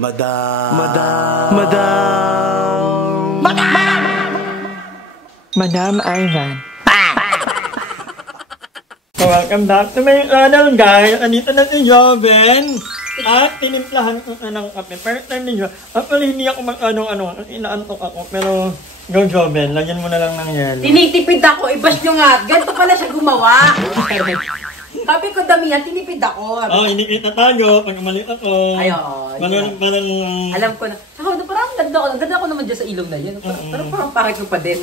Madam. Madam Ivan. Welcome back to my channel, guys. Andito na si Joven. At tinimplahan ko ng kape. First time ninyo. Actually, hindi ako inaantok ako. Pero, go Joven, lagyan mo na lang ng yelo. Tinitipid ako, ibas nyo nga. Ganito pala siya gumawa. Sabi ko damihan, tinipid ako. Oh, hindi kita tayo. Pag umalit ako. Ayun. Parang... Alam ko na. Saka parang ganda ako naman dyan sa ilong na yun. Pero parang pangit ko pa din.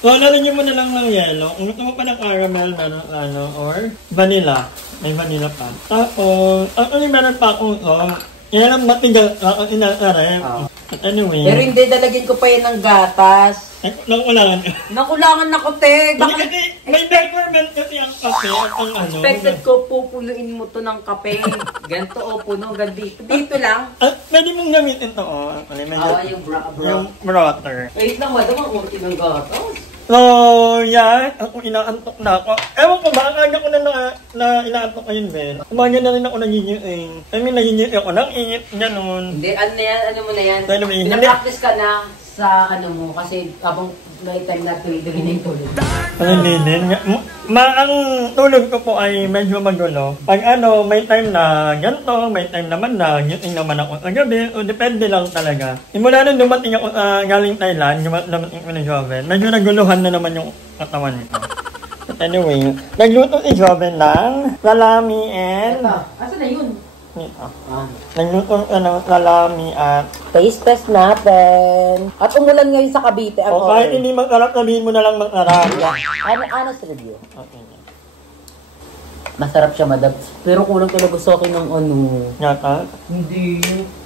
So, lalagyan mo na lang ng yelo. Kung gusto mo pa ng caramel, or vanilla. May vanilla pa. Tapos, actually meron pa akong yan lang matigal ako inasarap. Anyway. Pero hindi, dalagyan ko pa yan ng gatas. Nakulangan. Nakulangan ako, te. May peppermint kasi ang kape at ang Expected ko, pupuluin mo to ng kape. Ganto o puno, dito lang. Pwede mong gamitin to, Yung brother. Wait lang, madam, ang urti ng gatas. So, yan. Ako inaantok na ako. Ewan ko ba, akala ko na inaantok ko yun, Ben. Kumanya na rin ako nagigiing. Nagigiing ako ng init niya noon. Hindi, ano mo na yan? Anyway, pinapractice ka na sa mo kasi habang may time na tuloy-tuloy na yung tulog. Hindi. Ang tulog ko po ay medyo magulo. Pag may time na ganito, may time naman na gising naman ako sa gabi, o depende lang talaga. Mula nung dumating ako galing Thailand, dumating ko ni Joven, medyo naguluhan na naman yung katawan nito. But anyway, nagluto si Joven ng salami and... Asa na yun? Nagluto ng salami at... Taste test natin. At umulan ngayon sa Cavite. O kahit hindi masarap, sabihin mo na lang masarap. Honest review. Okay. Masarap siya, madam. Pero kulang talaga sa akin ng Yata? Hindi.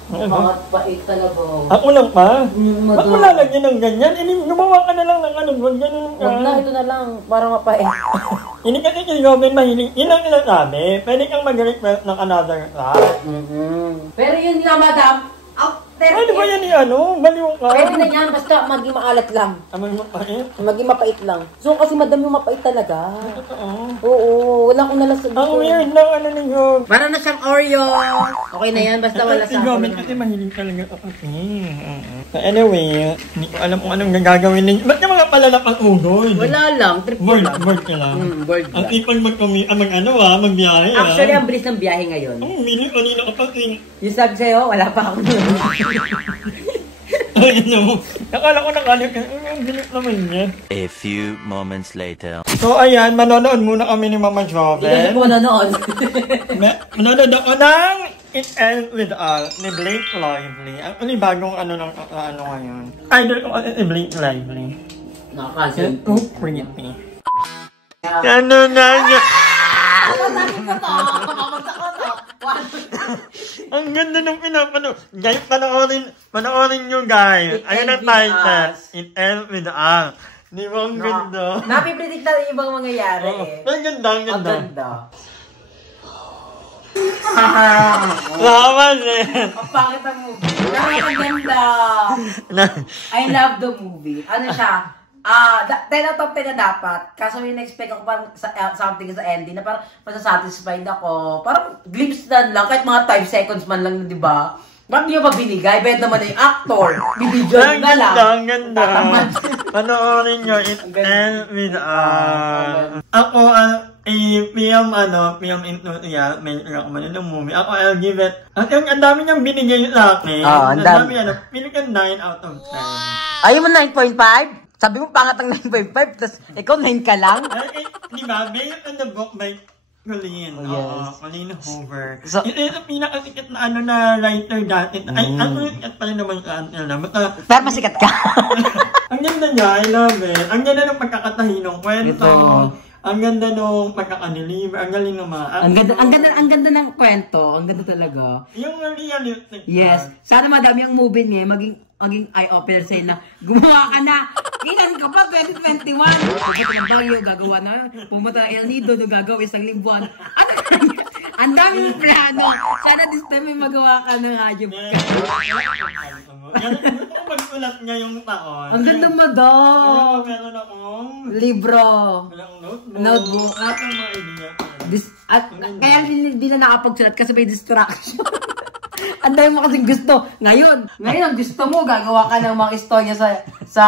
Mga pait talaga. Ako lang pa? Ba't mo lalagyan ng ganyan? Gumawa ka na lang ng huwag ganun ka. Huwag na, ito na lang. Para mapait. Hindi kasi si Joven mahiling. Yun ang sinasabi. Pwede kang mag-request ng another class. Pero yun nga, madam. Pwede ba yan baliw ka? Pwede na yan, basta maging maalat lang. Maging mapait? Maging mapait lang. So kasi madam yung mapait talaga. Totoo. Oo, wala akong nalasag dito. Ang weird lang ninyo. Para na siyang Oreo. Okay na yan, basta wala sa Si Joven kasi mahiling talaga ako. So anyway, hindi ko alam kung anong gagawin ninyo. Ba't yung mga pala napag-ugod? Wala lang, trip ko lang. Board ka lang. Board Ang lang. ipag magbiyahe. Actually, ang bilis ng biyahe ngayon. Ang mili kanina kapag Yung sabi sa'yo, wala pa ako nun. Akala ko ang bilis naman niya. A few moments later. So ayan, manonood muna kami ni Mama Joven. Hindi ko manonood. Manonood ako ng It Ends With Us ni Blake Lively. Actually, bagong ngayon. Idol ko kasi si Blake Lively. Nakakasin. Oh, pretty. Ano na niya? Ang ganda ng pinapanood. Guys, panoorin nyo guys. Ayun ang title. It Ends With Us. Di ba ang ganda? Napipredict na yung ibang mangyayari Ang ganda, ang ganda. Ang ganda. Laman eh. Ang pangit ang movie. Ang ganda. I love the movie. Ano siya? 10 out of 10 na dapat. Kaso yung na-expect ako parang something sa ending na parang masasatisfied ako. Parang glimpse na lang. Kahit mga 5 seconds man lang, di ba? Bakit nyo pa binigay? Bayad naman na yung actor. Bibidyo na lang. Ang ganda. Panoorin nyo. It Ends With Us. Ako, film enthusiast, may recommend ng movie. Ako, I'll give it. At ang dami niyang binigay sa akin. Ang dami, pili ka 9 out of 10. Ayaw mo 9.5? Sabi mo pangat ang 9.5, tapos ikaw 9 ka lang? Di ba? Based on the book by Colleen. Yes. Colleen Hoover. So, ito yung pinakasikat na writer dati. Ay, ang sikat pala naman sa until na. pero masikat ka. Ang ganda niya, I love it. Ang ganda ng pagkakatahinong kwento. Ang ganda nung pagkaka-deliver. Ang galing ng mga... Ang ganda ng kwento. Ang ganda talaga. Yung realistic. Yes. Sana madami yung movie niya, maging eye-opener sa'yo na gumawa ka na. Ilan ka pa, 2021. Pupunta ng Baguio, gagawa na. Pumunta ng El Nido, gagawa isang libuan. Ano? Ang dami ng plano. Sana this time may magawa ka ng hayop ka. Gusto ko magsulat niya yung taon. Ang ganda mo daw. Meron akong... Libro. Notebook. Lahat ng mga idea. Kaya hindi na nakapagsulat kasi may distraction. Ang dami mo kasing gusto. Ngayon ang gusto mo, gagawa ka ng mga istorya sa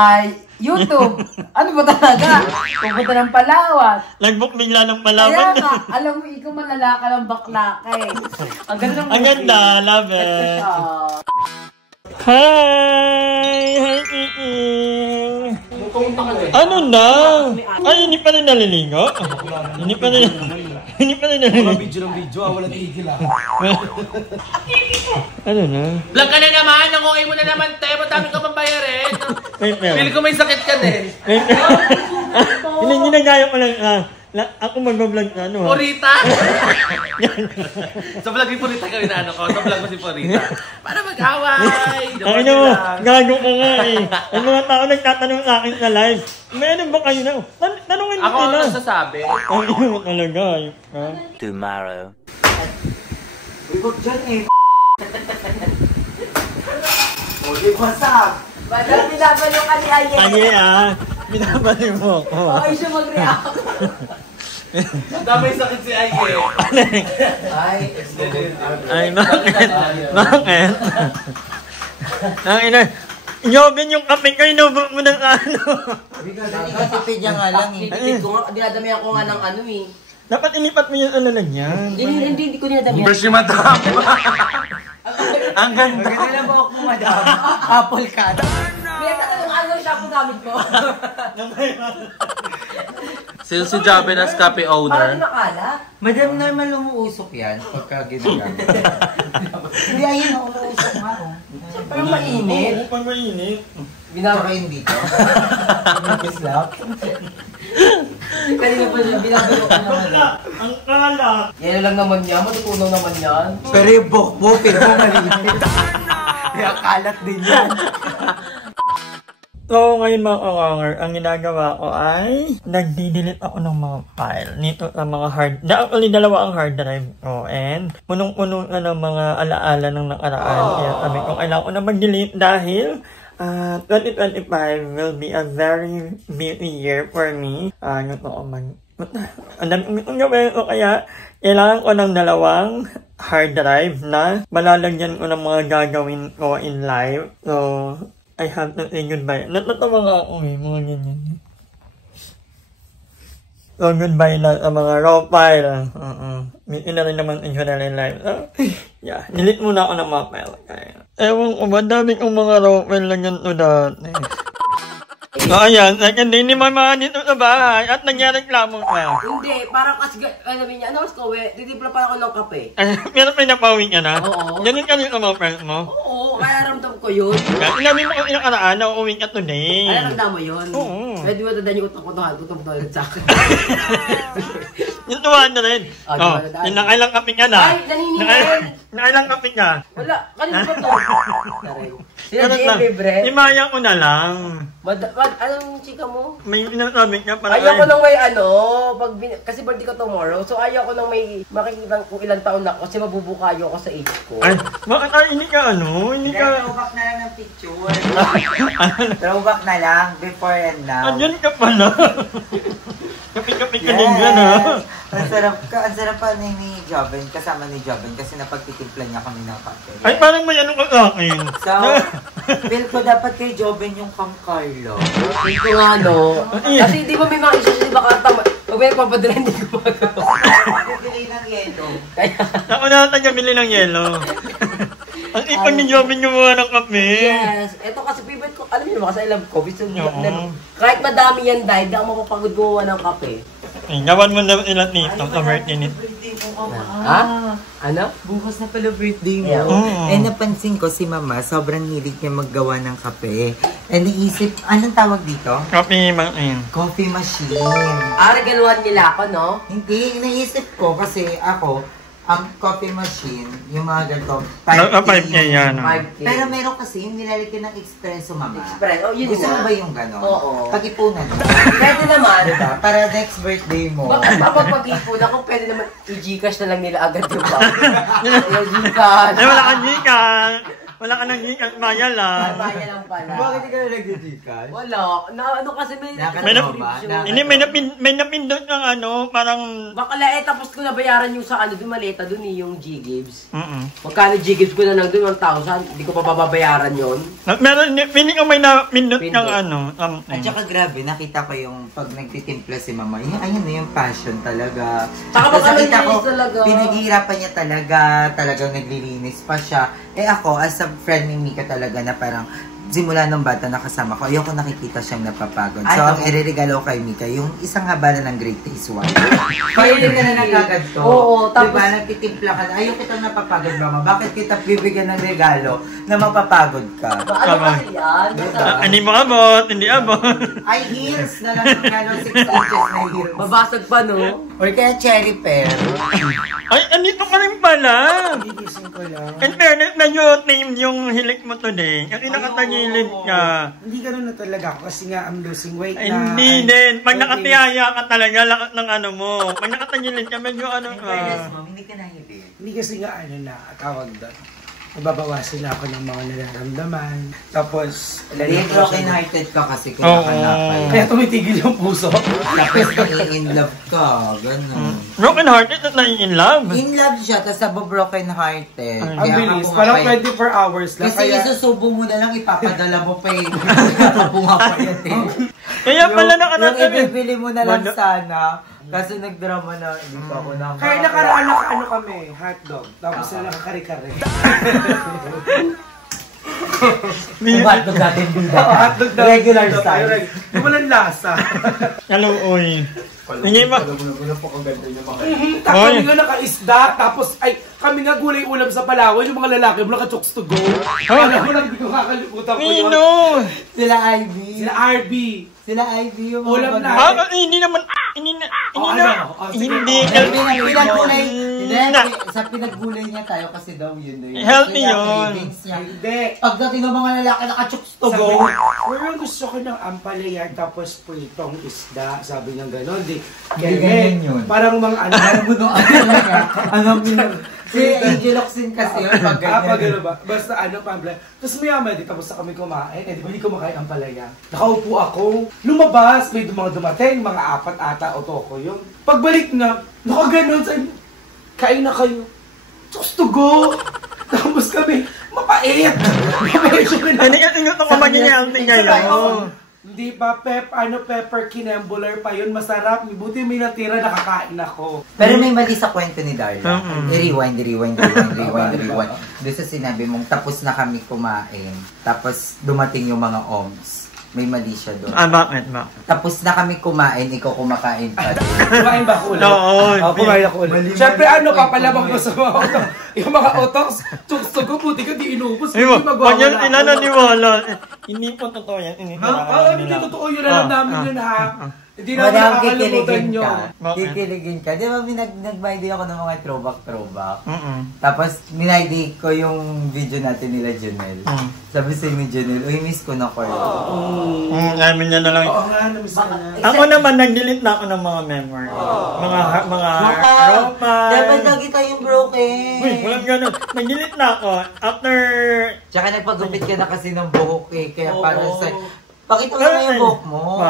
YouTube. Ano ba talaga? Pupunta ng Palawan. Nag-book bigla ng Kaya Palawan. nga, alam mo, ikaw malala ka ng bakla ka eh. Ang ganda ng Ang ganda, love Ito it. siya. Hi! Hi, Kiki! Ano na? Ay, hindi pa rin naliligo? Hindi pa rin naliligo. Video, wala tigil Ano na? Vlog ka na naman, nanguhay mo na naman, te. Madami ka pang bayarin. Wait, Feel ko may sakit ka din. Hindi, ginagaya ko lang. Ako mag-vlog na ano ha? Purita? Sa vlog ni Purita kami na ano ko. Sa vlog mo si Purita. Para mag-away. Ay mo, gago ka nga eh. Ang mga tao nagtatanong sa akin sa live, may ano ba kayo na? Tanungin mo Ako sila. ang nasasabi. Ay, mo talaga. Ha? Tomorrow. Ikot dyan eh. Okay, what's up? Madam, binabalo ka ni Aye. Ay, binabali mo ako. Okay siya mag-react. Damay sakit si Aye. Ay, Ay, bakit? Bakit? Ang ina, Yobin yung kape ko, inubo mo ng ano. Katipid niya nga lang eh. Tinitid ko nga, dinadamihan ko nga ng ano eh. Dapat ilipat mo yung ano lang yan. Hindi ko dinadamihan. Beshi madam. Ang ganda. Maganda na po ako, madam. Apple cut. May tatanong ano shampoo gamit ko. Si Jaben as copy Para di owner. makalat. Madam, normal umuusok yan pagka ginagamit. Hindi, ayun, umuusok nga. Oh. Parang mainit. Oo, pag mainit. Tsaka yun dito. Slap. Kanina pa siya, binabalo ko naman. Ang kalat. Yan lang naman yan, matutunaw naman yan. Pero yung bokbo, pero maliit. Kaya kalat din yan. So, ngayon mga kawanger, ang ginagawa ko ay nagdi-delete ako ng mga file nito sa mga hard. Actually, dalawa ang hard drive ko and punong-puno na ng mga alaala ng nakaraan. Kaya sabi ko, kailangan ko na mag-delete dahil 2025 will be a very busy year for me. Ang dami kong gawin ko kaya kailangan ko ng dalawang hard drive na malalagyan ko ng mga gagawin ko in live. So, I have to say goodbye. Natatawa nga ako eh, mga ganyan. So, goodbye lang sa mga raw file. Meeting na rin naman in general life. Yeah, delete muna ako ng mga file. Ewan ko ba, dami kong mga raw file na ganito dati. So, ayan, second day ni Mama dito sa bahay at nagyareklamo ka. Hindi, parang kasi, alam niya, ano, Skowe, titipla pa ako ng kape. Pero pinapawing ka na? Oo. Ganun ka rin sa mga friends mo? Oo, kaya ramdam ko yun. Inabi mo kung ilang karaan na uuwing ka today. Ay, ramdam mo yun. Oo. Pwede mo tandaan yung utang ko sa akin. Yung tuwan na rin. Ah, Oh, tuwan na. yung nakailang kape ka na. Ay, naniningil. Nakailang kape ka. Wala, kanina ba to? Sila Ganun GM lang. libre. Imaya ko na lang. Anong chika mo? May sinasabi ka para Ayaw ko nang may ano, kasi birthday ko tomorrow, so ayaw ko nang may makikita kung ilang taon na ako kasi mabubukayo ako sa age ko. Ay, bakit hindi ka ano? Hindi ka... Throwback na lang ng picture. Throwback na lang, before and now. Andyan ka pala. Kape-kape ka din yan ha. Ang sarap pa ni Joven, kasama ni Joven kasi napagtitimpla niya kami ng kape. Ay, parang may ano ka sa akin. So, feel ko dapat kay Joven yung Cam Carlo. Ito nga no. Kasi di ba may mga issues di ba kanta, pag may papadala hindi ko magawa. Bibili ng yelo. Kaya, Ako na taga-bili ng yelo. Ang ipag ni Jobin gumawa ng kape. yes, ito kasi favorite ko, alam niyo ba kasi I love coffee, so Oo. kahit madami yan dahil, di ako mapapagod gumawa ng kape. Ay, gawan mo na ilan nito sa birthday nito. Birthday mo, Ha? Ano? Bukas na pala birthday mo. Yeah. Oo. Eh, napansin ko si Mama, sobrang hilig niya maggawa ng kape. Eh, naisip, anong tawag dito? Kape, ayun. Coffee machine. Regaluhan nila ako, no? Hindi, naisip ko kasi ako, ang coffee machine, yung mga ganito, 5K yan. 5K. Pero meron kasi yung nilalagyan ng espresso, Mama. Express. Oh, yun Gusto mo nga. ba yung gano'n? Oo. Pag-ipunan mo. Pwede naman. Diba? Para next birthday mo. Bakit pag-ipon ako, pwede naman i-Gcash na lang nila agad yung ba? Yung Gcash. Ay, wala kang Gcash. Wala ka nang gikas, Maya lang. Maya lang pala. Bakit ka na nag-Gcash? Wala. Ano kasi may Hindi, may napindot ng ano, parang... Bakala tapos ko nabayaran yung sa doon maleta doon yung G-Gibbs. Magkano G-Gibbs ko na lang doon, 1,000. Hindi ko pa babayaran yon. Meron, piling ko may napindot ng ano. At saka grabe, nakita ko yung pag nagtitimpla si mama, ayun na yung passion talaga. Saka Tapos baka nakita ko, nalinis talaga. pinaghihirapan niya talagang naglilinis pa siya. Ako, as a friend ni Mika talaga na parang, simula nung bata nakasama ko, ayoko nakikita siyang napapagod. So, ang ireregalo kay Mika, yung isang habala ng Great Taste Wine. Kaya hindi ka na nagaganto. Oo, tapos... Diba, nagtitimpla ka na, ayaw kitang napapagod, mama. Bakit kita bibigyan ng regalo na mapapagod ka? Ano kasi yan? Hindi mo abot, hindi abot. Ay, heels na lang yung 6 inches na heels. Babasag pa, no? Or kaya cherry pear. Ay, andito ka rin pala. Gigising ko lang. In fairness, medyo named yung hilik mo today. Kasi nakatagilid ka. Hindi ganun na talaga ako kasi nga I'm losing weight Ay, na. hindi din. Pag nakatiyaya ka talaga, lakas ng ano mo. Pag nakatagilid ka, medyo ano ka. Hindi ka nahilig. Hindi kasi nga tawag doon. Nababawasan na ako ng mga nararamdaman. Tapos, Hindi, broken-hearted ka kasi kinakanapan. kaya tumitigil yung puso. Tapos in love ka, gano'n. Broken hearted at in love. In love siya, tapos sabo broken-hearted. Ang bilis. Parang 24 hours lang. Kasi isusubo mo na lang, ipapadala mo pa yung bunga pa yan. Kaya pala Yung nakatabi. ibibili mo na lang sana. Kaso nagdrama na, hindi pa ako na. Kaya nakaraan kami, hotdog. Tapos sila nakakari-kari. Hotdog natin bida. Hotdog na. Regular size. Yung walang lasa. Hello, oy. Hindi ba? Kami nga naka-isda, tapos kami nga gulay ulam sa Palawan, yung mga lalaki mo naka-chokes to go. Alam mo lang, hindi ko kakalimutan ko yun. Nino! Sila Ivy. Sila RB. Sila Ivy yung Ulam na. Hindi naman. Hindi Sa pinaggulay niya tayo kasi daw yun. Healthy yun. Hindi. Pagdating ng mga lalaki naka-chokes to go. Pero gusto ko ng ampalaya tapos pritong isda. Sabi niya gano'n. Hindi ganyan yun. Parang mga ano. Si Angel Oxin kasi yun. Pag gano'n ba? Basta pambla. Tapos maya di tapos na kami kumain. Di ba hindi kumakain ampalaya? Nakaupo ako. Lumabas. May mga dumating. Mga 4 ata o toko yun. Pagbalik nga, nakaganon sa kain na kayo. Just to go. Tapos kami, mapait. Hindi kasi ito ko maging healthy ngayon. Hindi pa, pepper kinembular pa yun. Masarap. Buti may natira, nakakain ako. Pero may mali sa kwento ni Darla. I-rewind. Doon sa sinabi mong tapos na kami kumain. Tapos dumating yung mga OMS. May mali siya doon. Bakit? Tapos na kami kumain, ikaw kumakain pa din. Kumain ba ko ulit? Oo. Kumain ako ulit. Siyempre papalabang ko sa mga utok. Yung mga utok, tukso ko, buti ka di inubos. Hindi mo, pag yan inananiwala. Hindi po totoo yan. Hindi totoo yun. Alam namin yun ha. Hindi namin nakakalimutan nyo. Kikiligin ka. Di ba nag-buy ako ng mga throwback. Tapos minaydi ko yung video natin nila Junel. Sabi sa ni Junel, uy, miss ko na ko yun. Namin niya na lang. Oo nga, namiss ka na. Ako naman, nag-delete na ako ng mga memory. Mga ropa. Dapat lagi tayong broken. Uy, walang ganun. Nag-delete na ako. After... Tsaka nagpagupit ka na kasi ng buhok eh. Kaya parang sa... Pakita mo na yung buhok mo.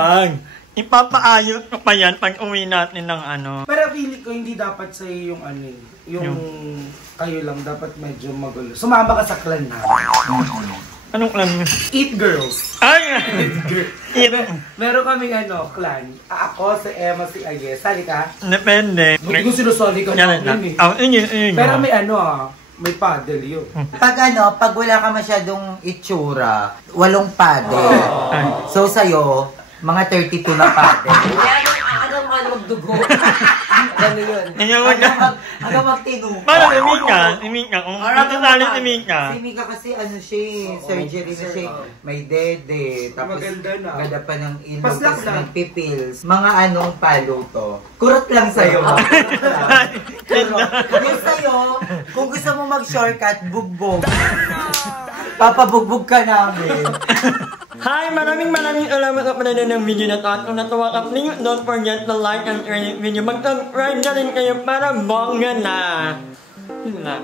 Ipapaayos ko pa yan pag uwi natin ng ano. Pero feeling ko hindi dapat sa yung yung kayo lang dapat medyo magulo. Sumama ka sa clan na. Anong clan? Eat Girls. Ay! Meron kaming clan. Ako, si Emma, si Ayes. Sali ka? Depende. Hindi ko sinusoli ko Yan na. Pero may may paddle yun. Pag wala ka masyadong itsura, 8 paddle. So sa'yo, mga 32 na paddle. Ano magdugo? Ano yun? Hanggang magtinong. Parang Mika. Kung matatali si Mika. Si Mika kasi surgery na siya. May dede. Tapos maganda pa ng ilong. Tapos ng pipils. Mga palo to. Kurot lang sa'yo. Yung sa'yo, kung gusto mo mag-shortcut, bugbog. Papabugbog ka namin. Hi! Maraming salamat sa panonood ng video na to. At kung natuwa ka, please don't forget to like and share this video. Mag-subscribe na rin kayo para bongga na. Yun lang.